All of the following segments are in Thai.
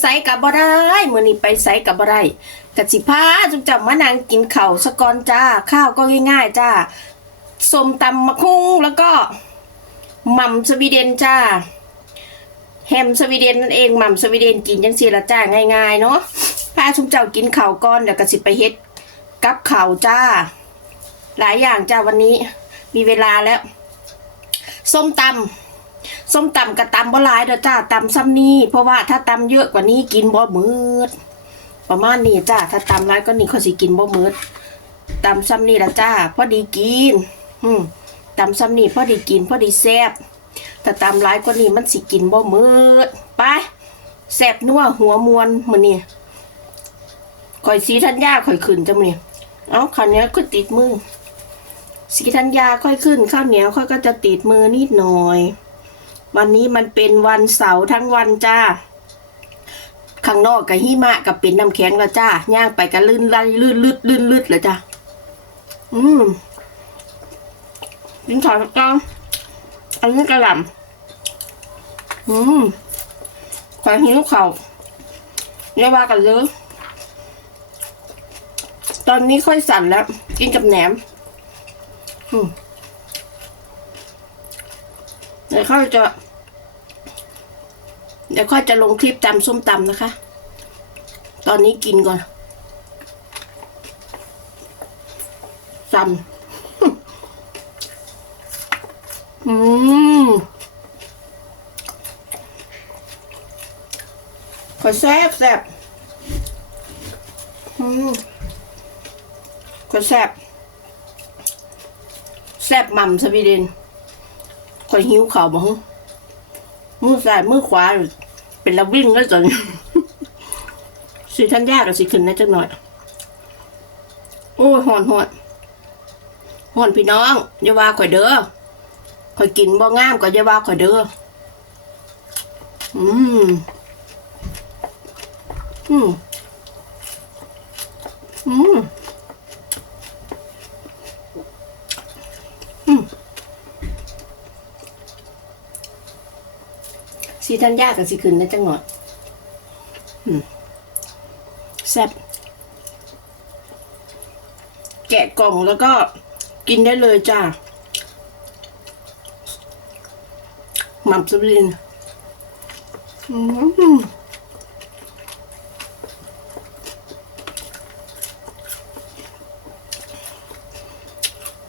ไสกับบ่ได้มื้อนี้ไปไสกับบ่ได้กะสิพาจุเจ้ามานั่งกินข้าวสะก่อนจ้า ข้าวก็ง่ายๆจ้าส้มตำมะคุ้งแล้วก็หม่ำสวีเดนจ้าแฮมสวีเดนนั่นเองหม่ำสวีเดนกินจังซี่ละจ้าง่ายๆเนาะพาจุเจ้ากินข้าวก่อนเดี๋ยวก็สิไปเฮ็ดกับข้าวจ้า หลายอย่างจ้าวันนี้มีเวลาแล้ว ส้มตำ ส้มตำกับตำบ่หลายเด้อจ้าตำซ้ำนี่เพราะว่าถ้าตำเยอะกว่านี้กินบ่มืดประมาณนี้จ้าถ้าตำหลายก็นี่เขาสิกินบ่มืดตำซ้ำนี่ละจ้าพอดีกินอืมตำซ้ำนี่พอดีกินพอดีแซ่บถ้าตำหลายกว่านี้มันสิกินบ่มืดไปแซ่บนัวหัวมวนมื้อนี้ข่อยสีทัญญาข่อยขึ้นจ้ะมื้อนี้เอ้าคราวนี้ก็ติดมือสีธัญญาค่อยขึ้นข้าวเหนียวค่อยก็จะติดมือนิดหน่อย วันนี้มันเป็นวันเสาร์ทั้งวันจ้าข้างนอกกับหิมะกับเป็นน้ำแข็งแล้วจ้าย่างไปก็ลื่นไล่ลื่นลืดลื่นลืดเลยจ้าอืมกินข้าวแล้วก็อันนี้กระหล่ำอืมขอหิวข้าวเรียกว่ากันเลยตอนนี้ค่อยสั่นแล้ว กินกับแหนมอืมเดี๋ยวค่อยจะ เดี๋ยวค่อยจะลงคลิปตำส้มตำนะคะ ตอนนี้กินก่อนตำอืมขอแซ่บแซ่บอืมขอแซ่บแซ่บหม่ำสวีเดนคอหิวข่าวบ่ฮึมือซ้ายมือขวา เป็นระวิ่งก็จนสิท่านยากกับสิขึ้นนะจังหน่อย โอ้ยหอนหอนหอนพี่น้องอย่าว่าข่อยเด้อข่อยกินบ่งามก็อย่าว่าข่อยเด้ออืมอืมอืม สีทันยากกับสีขึ้นนะจังหน่อยแซ่บแกะกล่องแล้วก็กินได้เลยจ้าหม่ำสลิน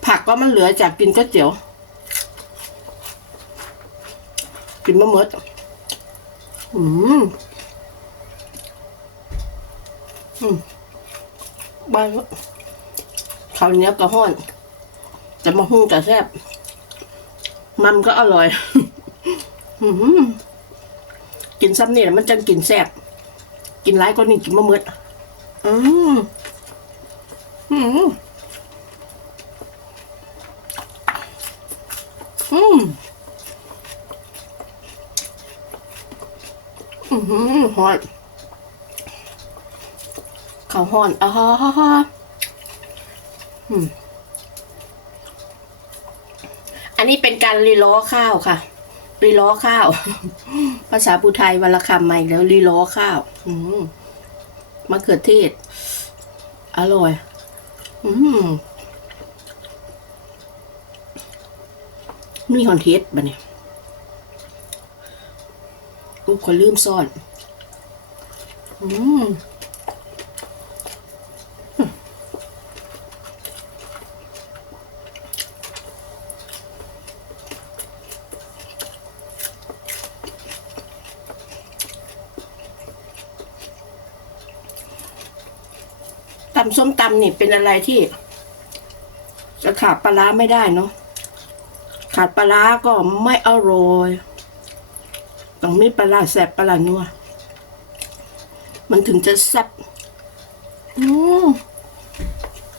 ผักก็มันเหลือจากกินก๋วยเตี๋ยว กินมะมด อืมอืมบ้านข้าวเหนียวกับห้อนแต่มะฮุ่งกับแซบมันก็อร่อย อืมกินซ้ำนี่แหละมันจังกินแซบกินหลายก็นี่กินมะมืดอืมอืมอืม อือ หอหอนข้าวหอนอ่าฮะฮะฮะอืมอันนี้เป็นการรีล้อข้าวค่ะ รีล้อข้าว ภาษาปูไทยวันละคำใหม่แล้วรีล้อข้าวอืมมะเขือเทศ อร่อย อืมมีหอนเทศบะเนี่ย กูคนลืมซ่อน อืมตำส้มตำนี่เป็นอะไรที่ จะขาดปลาร้าไม่ได้เนาะขาดปลาร้าก็ไม่อร่อย ต้องมีปลาแซ่บปลานัว มันถึงจะแซ่บอืม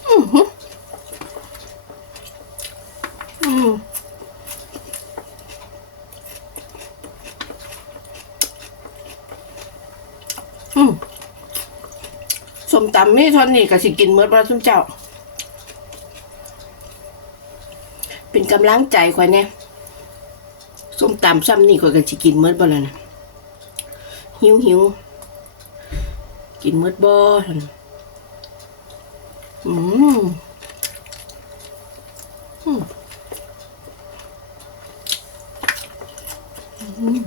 อืมฮึอืมอืมสมตำมีเท่านี้ก็สิกินเมื่อวันสุมเจ้า เป็นกำลังใจข่อยเนี่ย ตำซ้ำนี่ก็กะสิกินเมื่อบ่แล้วนะหิวหิวกินมืดบ่หั่นอืมอืมอืม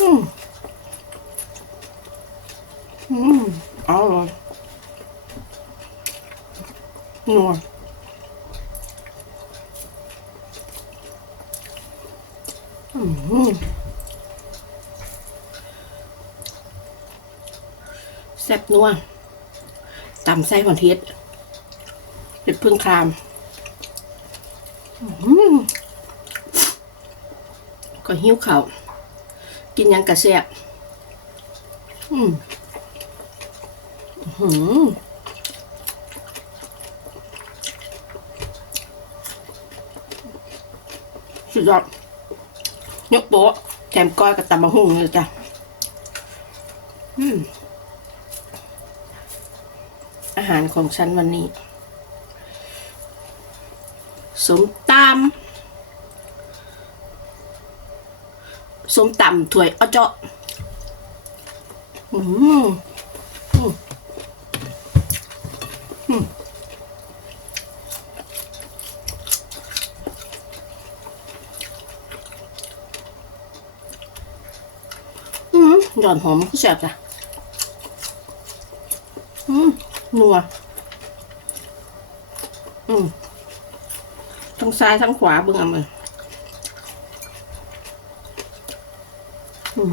อืมอืมอร่อยนัว แซ่บนัวตำไส้หอนเทียดเห็ดพึ่งครามก็หิ้วเขาวกินยังกระแซ่บอืมหือสุดยอด ยกโป๊ะแถมก้อยกับตำมะฮุ่งเลยจ้ะอืมอาหารของฉันวันนี้สมตำสมตำถ้วยอ้อเจาะอืมอืมอืม หย่อนหอมก็แซ่บจ้ะอืมนัว อืมทั้งซ้ายทั้งขวาเบิ่งเอามืออื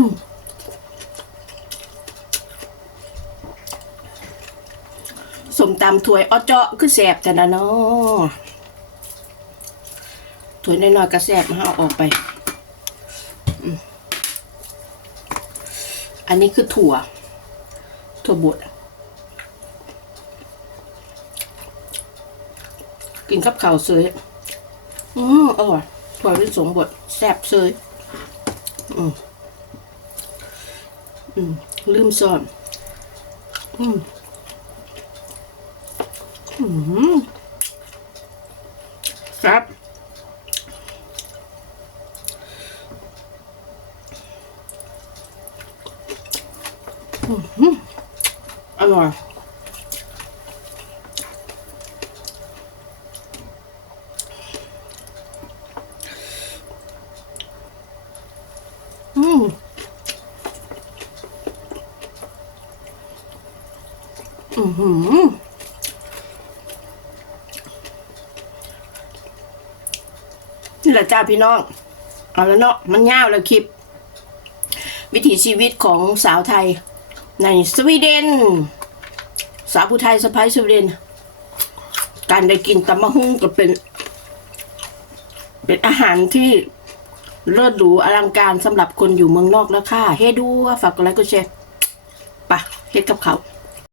มสมตำถ้วยอ้อเจาะคือแสบแต่นะเนาะถ้วยน้อยๆก็แสบมาเอาออกไปอืม อันนี้คือถั่ว ถั่วบดกินกับข้าวเสยอืมอร่อยถั่วลิสงบดแซ่บเสยอืมอืมลืมซ่อนอืมอืมแซ่บ อืมอร่อยอืมอือหือนี่แหละจ้าพี่น้อง เอาแล้วเนาะมันยาวแล้วคลิป วิถีชีวิตของสาวไทย ในสวีเดน สาวผู้ไทยสะพ้ายสวีเดน การได้กินตำมะฮุ่งก็เป็น เป็นอาหารที่เลิศหรูอลังการสำหรับคนอยู่เมืองนอกแล้วค่ะ เฮ้ดูฝากกดไลค์กดแชร์ปะเฮ็ดกับเขา